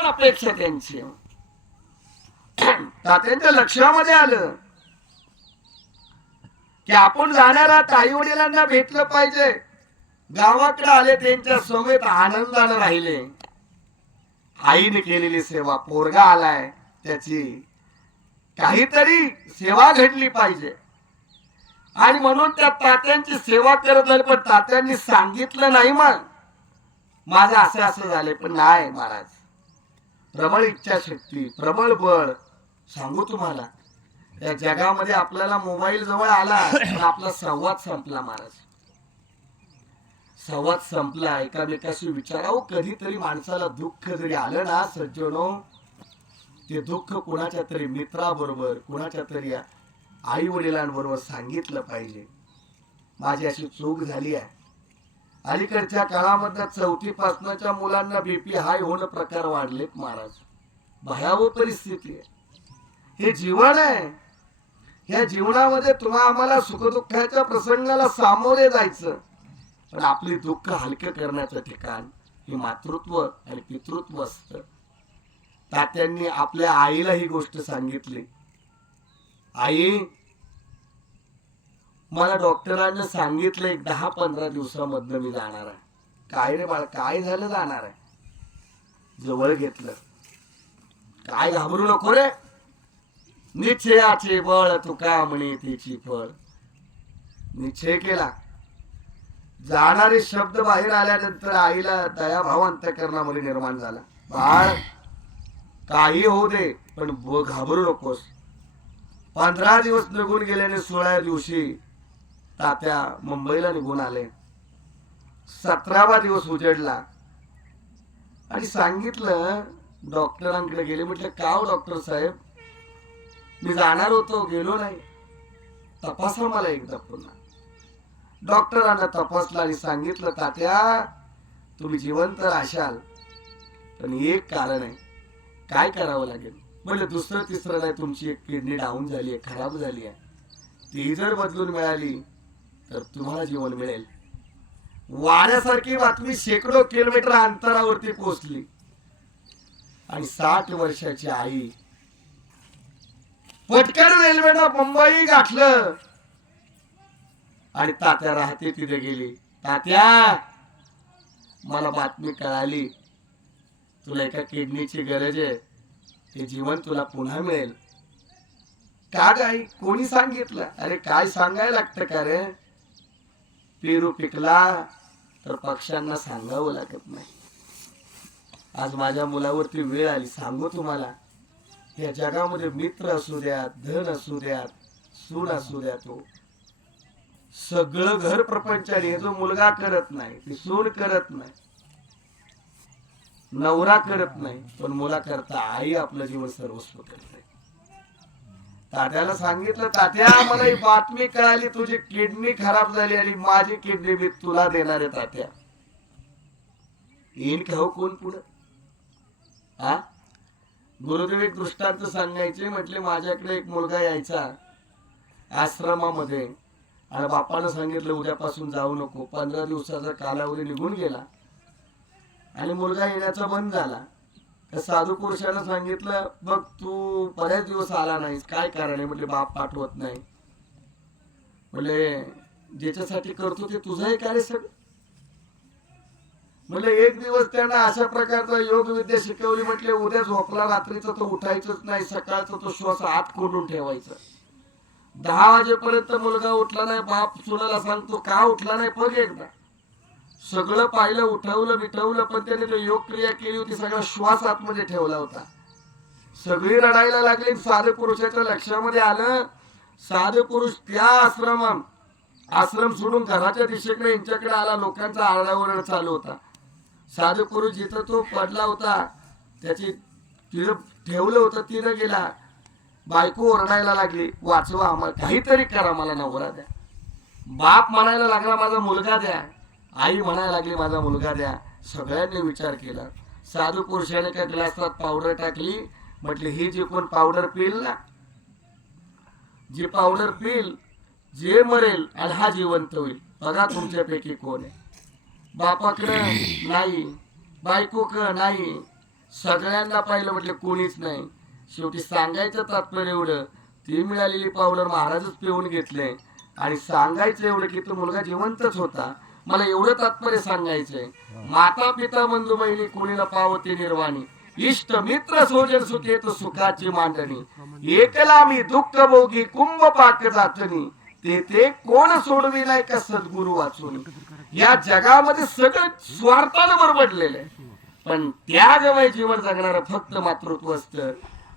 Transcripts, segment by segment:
पण अपेक्षा त्यांची. तात्यांच्या लक्षामध्ये आलं. की आपण जाणारा आई वडिलांना भेटलं पाहिजे. गावाकडे आले त्यांच्यासोबत आनंदानं राहिले. आईने केलेली सेवा पोरगा आलाय त्याची काहीतरी सेवा घडली पाहिजे. आणि म्हणून त्या तात्यांची सेवा करत आले पण तात्यांनी सांगितलं नाही मग. माझं असं असं झालंय पण नाही महाराज. प्रबळ इच्छाशक्ती प्रबळ बळ. सांगू तुम्हाला या जगामध्ये आपल्याला मोबाईल जवळ आला आपला संवाद संपला महाराज. संवाद संपला एकामेकाशी विचारावं. कधीतरी माणसाला दुःख जरी आलं ना सज्जनो ते दुःख कुणाच्या तरी मित्राबरोबर कुणाच्या तरी आई वडिलांबरोबर सांगितलं पाहिजे. माझी अशी चूक झाली आहे. अलीकडच्या काळामध्ये चौथी पासनाच्या मुलांना बीपी हाय होणं प्रकार वाढलेत महाराज. भयावह परिस्थिती आहे. हे जीवन आहे. या जीवनामध्ये तुम्हा आम्हाला सुखदुःखाच्या प्रसंगाला सामोरे जायचं. पण आपली दुःख हलकं करण्याचं ठिकाण हे मातृत्व आणि पितृत्व असतं. तात्यांनी आपल्या आईला ही गोष्ट सांगितली. आई मला डॉक्टरांनी सांगितलं एक दहा पंधरा दिवसामधनं मी जाणार आहे. काय रे बाळ काय झालं जाणार आहे? जवळ घेतलं. काय घाबरू नको रे? निश्चयाचे बळ तुका म्हणे तिची फळ. निश्चय केला. जाणारे शब्द बाहेर आल्यानंतर आईला दयाभाव अंतकरणामध्ये निर्माण झाला. बाळ काही होऊ दे पण घाबरू नकोस. पंधरा दिवस निघून गेल्याने सोळाव्या दिवशी तात्या मुंबईला निघून आले. सतरावा दिवस उजेडला. आणि सांगितलं डॉक्टरांकडे गेले. म्हटलं का हो डॉक्टर साहेब? मी जाणार होतो गेलो नाही. तपासा मला एकदा पुन्हा. डॉक्टरांना तपासलं आणि सांगितलं तात्या तुम्ही जिवंत राशाल पण एक कारण आहे. काय करावं लागेल? म्हणजे दुसरं तिसरं नाही. तुमची एक किडनी डाऊन झाली आहे खराब झाली आहे. ती जर बदलून मिळाली तर तुम्हाला जीवन मिळेल. वाऱ्यासारखी बातमी शेकडो किलोमीटर अंतरावरती पोहोचली. आणि साठ वर्षाची आई. पटकन रेल्वेनं मुंबई गाठलं. आणि तात्या राहते तिथे गेली. तात्या मला बातमी कळाली. तुला एका किडनीची गरज आहे. ते जीवन तुला पुन्हा मिळेल. का गाई कोणी सांगितलं? अरे काय सांगायला लागतं का रे? पेरू पिकला तर पक्ष्यांना सांगावं लागत नाही. आज माझ्या मुलावरती वेळ आली सांगू तुम्हाला. या जगामध्ये मित्र असू द्यात धन असू द्यात सून असू द्या तो हो. सगळं घर प्रपंचाने जो मुलगा करत नाही ती सून करत नाही. नवरा करत नाही पण मुला करता आई आपलं जीवन सर्वस्व करते. तात्याला सांगितलं तात्या मला ही बातमी कळाली तुझी किडनी खराब झाली आणि माझी किडनी मी तुला देणार आहे तात्या. येईन खाऊ हो कोण पुढं? हा गुरुदेव एक दृष्टांत सांगायचे म्हटले माझ्याकडे एक मुलगा यायचा आश्रमामध्ये आणि बापानं सांगितलं उद्यापासून जाऊ नको पंधरा दिवसाचा कालावधी निघून गेला आणि मुलगा येण्याचा बंद झाला. त्या साधू पुरुषानं सांगितलं बघ तू बऱ्याच दिवस आला नाहीस. काय कारण आहे? म्हणजे बाप पाठवत नाही. म्हणजे ज्याच्यासाठी करतो ते तुझंही कार्य सगळं म्हणजे एक दिवस त्यांना अशा प्रकारचा योग विद्या शिकवली म्हटले उद्या झोपला रात्रीचं तो उठायचंच नाही सकाळचा तो श्वास आत कोंडून ठेवायचा. दहा वाजेपर्यंत मुलगा उठला नाही बाप सुनाला सांगतो का उठला नाही? बघ एकदा. सगळं पाहिलं उठवलं बिठवलं पण त्याने तो योग क्रिया केली होती सगळा श्वास आतमध्ये ठेवला होता. सगळी रडायला लागली साधे पुरुषाच्या लक्षामध्ये आलं साधे पुरुष त्या आश्रम आश्रम सोडून घराच्या दिशेकडे यांच्याकडे आला लोकांचा आरडाओरड चालू होता. साधू पुरुष जिथं तो पडला होता त्याची तिथं ठेवलं होतं तिथं गेला. बायको ओरडायला लागली वाचवा आम्हाला काहीतरी करा मला नवरा द्या. बाप म्हणायला लागला माझा मुलगा द्या. आई म्हणायला लागली माझा मुलगा द्या. सगळ्यांनी विचार केला. साधू पुरुषाने त्या ग्लासात पावडर टाकली? म्हटली ही जी कोण पावडर पिल ना जी पावडर पिल जे मरेल आणि हा जिवंत होईल. बघा तुमच्यापैकी कोण आहे. बापाकडं नाही बायकोकडं नाही. सगळ्यांना पाहिलं म्हटलं कोणीच नाही. शेवटी सांगायचं तात्पर्य एवढं ती मिळालेली पावडर महाराजच पिऊन घेतले. आणि सांगायचं एवढं की तो मुलगा जिवंतच होता. मला एवढं तात्पर्य सांगायचंय. माता पिता बंधू बहिणी कुणीला पावते निर्वाणी इष्ट मित्र सोजन सुखे तो सुखाची मांडणी. एकला मी दुःख भोगी कुंभ पाक जाचणी ते ते कोण सोडवी नाही का सद्गुरु वाचून? या जगामध्ये सगळं स्वार्थानं बरबडलेलं आहे. पण त्यागमय जीवन जगणार फक्त मातृत्व असतं.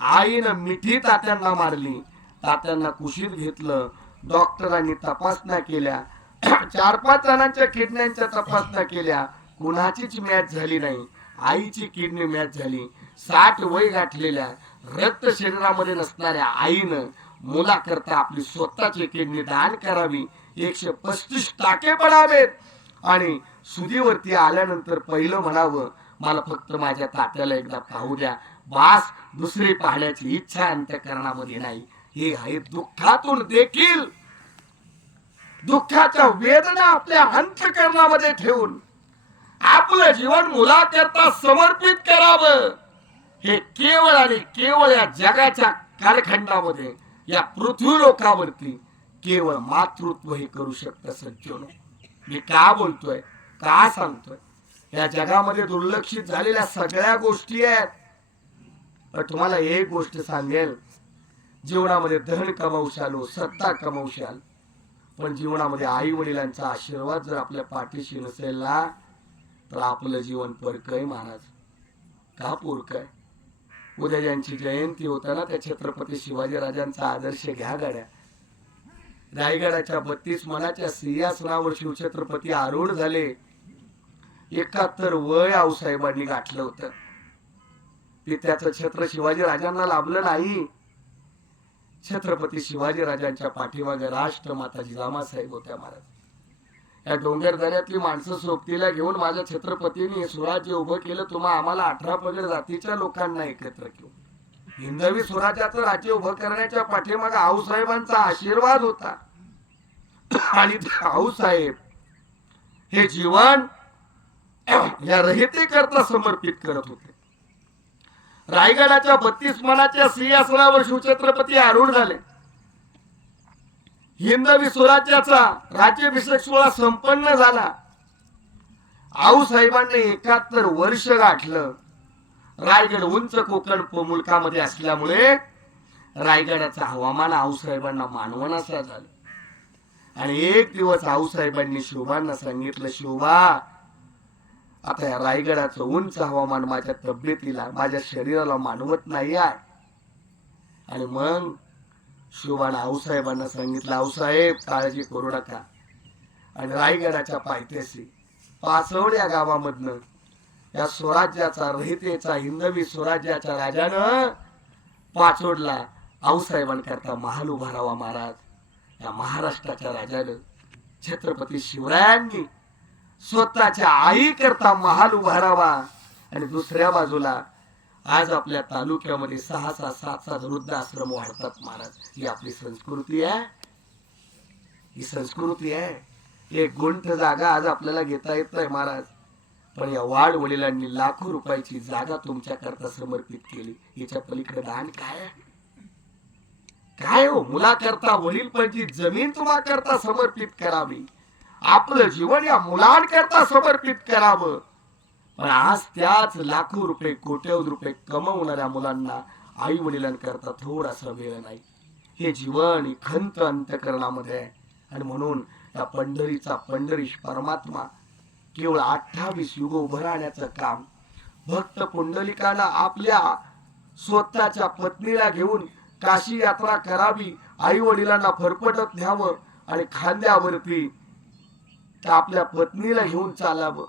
आईनं मिठी तात्यांना मारली. तात्यांना कुशीत घेतलं. डॉक्टरांनी तपासण्या केल्या. चार पाच जणांच्या किडण्यांच्या तपासण्या केल्या. कुणाचीच मॅच झाली नाही. आईची किडनी मॅच झाली. साठ वय गाठलेल्या रक्त शरीरामध्ये नसणाऱ्या आईनं मुलाकरता आपली स्वतःची किडनी दान करावी. एकशे पस्तीस टाके पडावेत. आणि सुदीवरती आल्यानंतर पहिलं म्हणावं मला फक्त माझ्या तात्याला एकदा पाहू द्या. बास दुसरी पाहण्याची इच्छा अंतकरणामध्ये नाही. हे आहे दुःखातून देखील. दुःखाच्या वेदना आपल्या अंतकरणामध्ये ठेवून आपलं जीवन मुलाकरता समर्पित करावं. हे केवळ आणि केवळ या जगाच्या कालखंडामध्ये या पृथ्वी लोकावरती केवळ मातृत्व हे करू शकतं सज्जन. मी का बोलतोय? का सांगतोय? या जगामध्ये दुर्लक्षित झालेल्या सगळ्या गोष्टी आहेत. तुम्हाला एक गोष्ट सांगेल. जीवनामध्ये धन कमावशालो सत्ता कमावशाल पण जीवनामध्ये आई वडिलांचा आशीर्वाद जर आपल्या पाठीशी नसेल ना तर आपलं जीवन परकय महाराज. का पोरकय? उद्या ज्यांची जयंती होताना त्या छत्रपती शिवाजी राजांचा आदर्श घ्या गाड्या. रायगडाच्या बत्तीस मनाच्या सिंहासनावर शिवछत्रपती आरूढ झाले. एकाहत्तर वय आऊसाहेबांनी गाठलं होतं. ते त्याचं छत्र शिवाजी राजांना लाभलं नाही. छत्रपती शिवाजी राजांच्या पाठीमागे राष्ट्रमाता जिजामासाहेब होत्या महाराज. या डोंगर दऱ्यातली माणसं सोबतीला घेऊन माझ्या छत्रपतीने स्वराज्य उभं केलं तुम्हा आम्हाला अठरा पगड जातीच्या लोकांना एकत्र घेऊन हिंदवी स्वराज्याचं राज्य उभं करण्याच्या पाठीमागे आऊसाहेबांचा आशीर्वाद होता. आणि आऊसाहेब हे जीवन या रहिते करता समर्पित करत होते. रायगडाच्या बत्तीस मनाच्या सिंहासनावर शिवछत्रपती आरूढ झाले. हिंदवी स्वराज्याचा राज्याभिषेक सोहळा संपन्न झाला. आऊसाहेबांनी एकाहत्तर वर्ष गाठलं. रायगड उंच कोकण मुलकामध्ये असल्यामुळे रायगडाचं हवामान आऊसाहेबांना मानवनासा झालं. आणि एक दिवस आऊसाहेबांनी शोभांना सांगितलं शोभा आता या रायगडाचं उंच हवामान माझ्या तब्येतीला माझ्या शरीराला मानवत नाही आहे. आणि मग शिवानं आऊसाहेबांना सांगितलं आऊसाहेब काळजी करू नका. आणि रायगडाच्या पायथ्याशी पाचवड या गावामधनं या स्वराज्याचा रहितेचा हिंदवी स्वराज्याच्या राजानं पाचोडला आऊसाहेबांकरता महाल उभारावा महाराज. या महाराष्ट्राच्या राजानं छत्रपती शिवरायांनी स्वतःच्या आई करता महाल उभारावा आणि दुसऱ्या बाजूला आज आपल्या तालुक्यामध्ये सहा सहा सात सात वृद्ध आश्रम वाढतात महाराज. ही आपली संस्कृती आहे. ही संस्कृती आहे. एक गुंठ जागा आज आपल्याला घेता येत नाही महाराज. पण या वाढ वडिलांनी लाखो रुपयाची जागा तुमच्या करता समर्पित केली. याच्या पलीकडे दान काय? काय हो? मुलाकरता वडीलपणची जमीन तुम्हा करता समर्पित करावी. आपलं जीवन या मुलांकरता समर्पित करावं. पण आज त्याच लाखो रुपये कोट्यवधी रुपये कमवणाऱ्या मुलांना आई वडिलांकरता थोडासा वेळ नाही. हे जीवन ही खंत अंतकरणामध्ये आहे. आणि म्हणून या पंढरीचा पंढरीश परमात्मा केवळ अठ्ठावीस युग उभं राहण्याचं काम भक्त पुंडलिकाला आपल्या स्वतःच्या पत्नीला घेऊन काशी यात्रा करावी आई वडिलांना फरफटत न्यावं आणि खांद्यावरती त्या आपल्या पत्नीला घेऊन चालावं.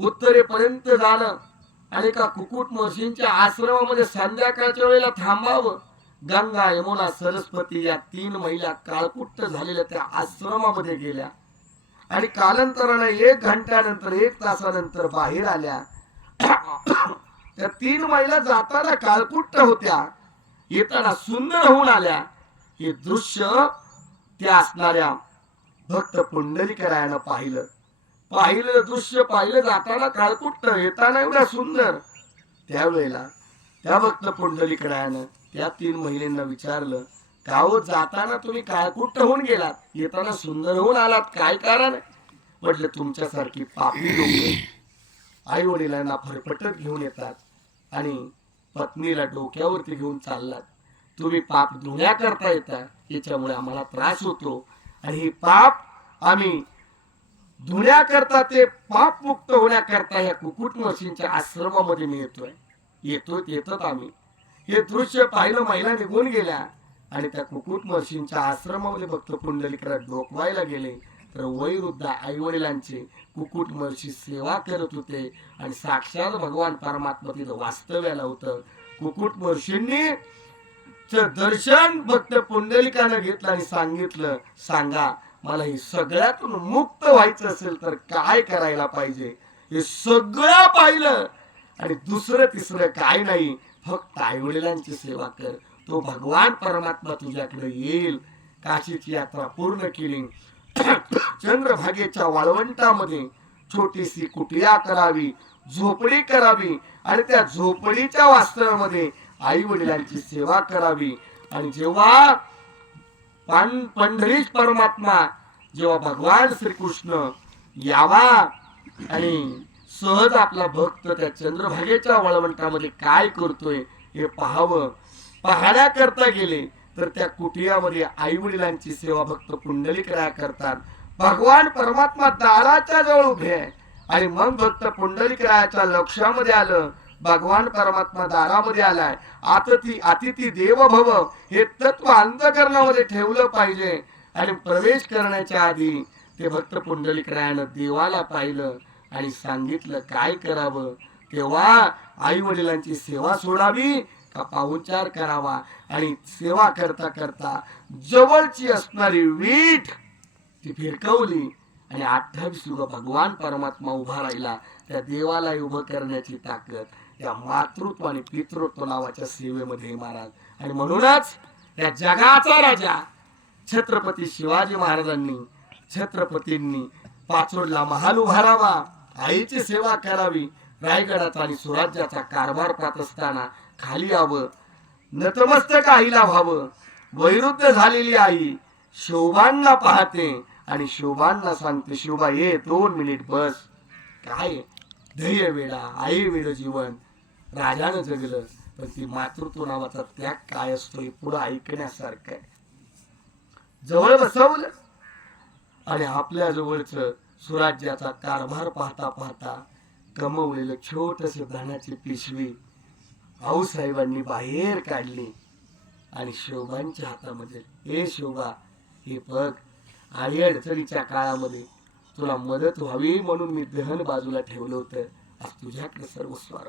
उत्तरेपर्यंत जाणं आणि एका कुकुट महर्षींच्या आश्रमामध्ये संध्याकाळच्या वेळेला थांबावं. गंगा यमुना सरस्वती या तीन महिला काळकुट्ट झालेल्या त्या आश्रमामध्ये गेल्या. आणि कालांतराने एक घंट्यानंतर एक तासानंतर बाहेर आल्या. त्या तीन महिला जाताना काळकुट्ट होत्या. येताना सुंदर होऊन आल्या. हे दृश्य त्या असणाऱ्या भक्त पुंडलिकरायानं पाहिलं. पाहिलं दृश्य पाहिलं जाताना काळकुट्ट येताना एवढ्या सुंदर. त्यावेळेला त्या भक्त पुंडलिकरायानं त्या तीन महिलेंना विचारलं गाव जाताना तुम्ही काळकुट्ट होऊन गेलात. येताना सुंदर होऊन आलात. काय कारण? म्हटलं तुमच्यासारखी पापी लोक आई वडिलांना फरफटत घेऊन येतात आणि पत्नीला डोक्यावरती घेऊन चाललात. तुम्ही पाप धुण्या करता येता. याच्यामुळे आम्हाला त्रास होतो. आणि हे पाप आम्ही धुण्याकरता ते पाप मुक्त होण्याकरता या कुकुट मशीनच्या आश्रमामध्ये मी येतोय येतोय येतात आम्ही. हे दृश्य पाहिलं महिला निघून गेल्या आणि त्या कुकुट मशीनच्या आश्रमामध्ये भक्त पुंडलिकरा डोकवायला गेले. तर वैरुद्ध आई वडिलांची कुकुट महर्षी सेवा करत होते आणि साक्षात भगवान परमात्मा तिथं वास्तव्याला होतं. कुकुट महर्षींनी दर्शन भक्त पुंडलिकानं घेतलं आणि सांगितलं सांगा मला हे सगळ्यातून मुक्त व्हायचं असेल तर काय करायला पाहिजे? हे सगळं पाहिलं. आणि दुसरं तिसरं काय नाही फक्त आईवडिलांची सेवा कर. तो भगवान परमात्मा तुझ्याकडे येईल. काशीची यात्रा पूर्ण केली. चंद्रभागेच्या वाळवंटामध्ये छोटीशी कुटिया करावी झोपडी करावी. आणि त्या झोपडीच्या वास्तवामध्ये आई वडिलांची सेवा करावी. आणि जेव्हा पंढरीच पंढरीश परमात्मा जेव्हा भगवान श्रीकृष्ण यावा आणि सहज आपला भक्त त्या चंद्रभागेच्या वळवंटामध्ये काय करतोय हे पाहावं. पाहण्याकरता गेले तर त्या कुटियामध्ये आई वडिलांची सेवा भक्त पुंडलिक राया करतात. भगवान परमात्मा दाराच्या जवळ उभे आहे. आणि मग भक्त पुंडलिक रायाच्या लक्षामध्ये आलं भगवान परमात्मा दारामध्ये आलाय. आतती अतिथी देव भव हे तत्व अंतकरणामध्ये ठेवलं पाहिजे. आणि प्रवेश करण्याच्या आधी ते भक्त पुंडलिक रायानं देवाला पाहिलं आणि सांगितलं काय करावं? तेव्हा आई वडिलांची सेवा सोडावी का पाहुणचार करावा? आणि सेवा करता करता जवळची असणारी वीट ती फिरकवली आणि अठ्ठावीस युग भगवान परमात्मा उभा राहिला. त्या देवाला उभं करण्याची ताकद या मातृत्व आणि पितृत्व नावाच्या सेवेमध्ये महाराज. आणि म्हणूनच या जगाचा राजा छत्रपती शिवाजी महाराजांनी छत्रपतींनी पाचोडला महाल उभारावा आईची सेवा करावी रायगडाचा आणि स्वराज्याचा कारभार पाहत असताना खाली यावं नतमस्तक आईला व्हावं वैरुद्ध झालेली आई शोभांना पाहते आणि शोभांना सांगते शोभा ये दोन मिनिट बस काय? ध्येय वेळा आई वेळ जीवन राजानं जगलं पण ती मातृत्व नावाचा त्याग काय असतो हे पुढं ऐकण्यासारखं आहे. जवळ बसवलं आणि आपल्या जवळच स्वराज्याचा कारभार पाहता पाहता कमवलेलं छोटस धान्याची पिशवी आऊसाहेबांनी बाहेर काढली आणि शोभांच्या हातामध्ये हे शोभा हे बघ आई अडचणीच्या काळामध्ये तुला मदत व्हावी म्हणून मी दहन बाजूला ठेवलं होतं. आज तुझ्याकडे सर्व स्वार